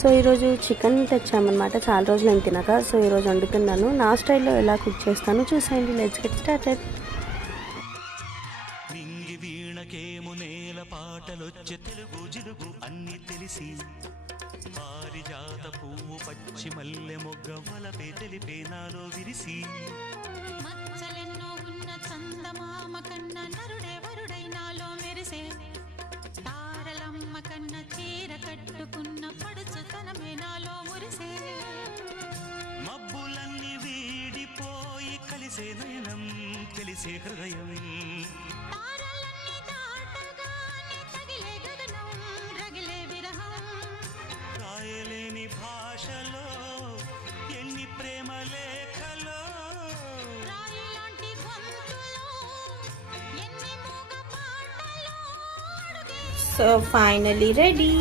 So ఈరోజు chicken తెచ్చామన్నమాట, చాలా రోజులు నేను తినక. సో ఈరోజు వండుతున్నాను. నా స్టైల్లో ఎలా కుక్ చేస్తాను చూసేయండి. Let's get started. వీణకేము నేల పాటలొచ్చే తెలుగు జిలుగు అన్ని తెలిసి పారిజాత పువ్వు పచ్చి మల్లె మొగ్గ వలపే తెలిపే నాలో విరిసి మచ్చలెన్నో ఉన్న చందమామ కన్న నరుడే వరుడై నాలో మెరిసే తారలమ్మ కన్న చీర కట్టుకున్న పడుచుతనమే నాలో మురిసే మబ్బులన్నీ వీడిపోయి కలిసే నయనం తెలిసే హృదయం తారలన్నీ దాటగానే తగిలే గగనం రగిలే విరహం రాయలేని భాషలో ఎన్ని ప్రేమ లేఖలో రాయిలాంటి గొంతులో ఎన్ని మూగ పాటలో సో ఫైనలీ రెడీ.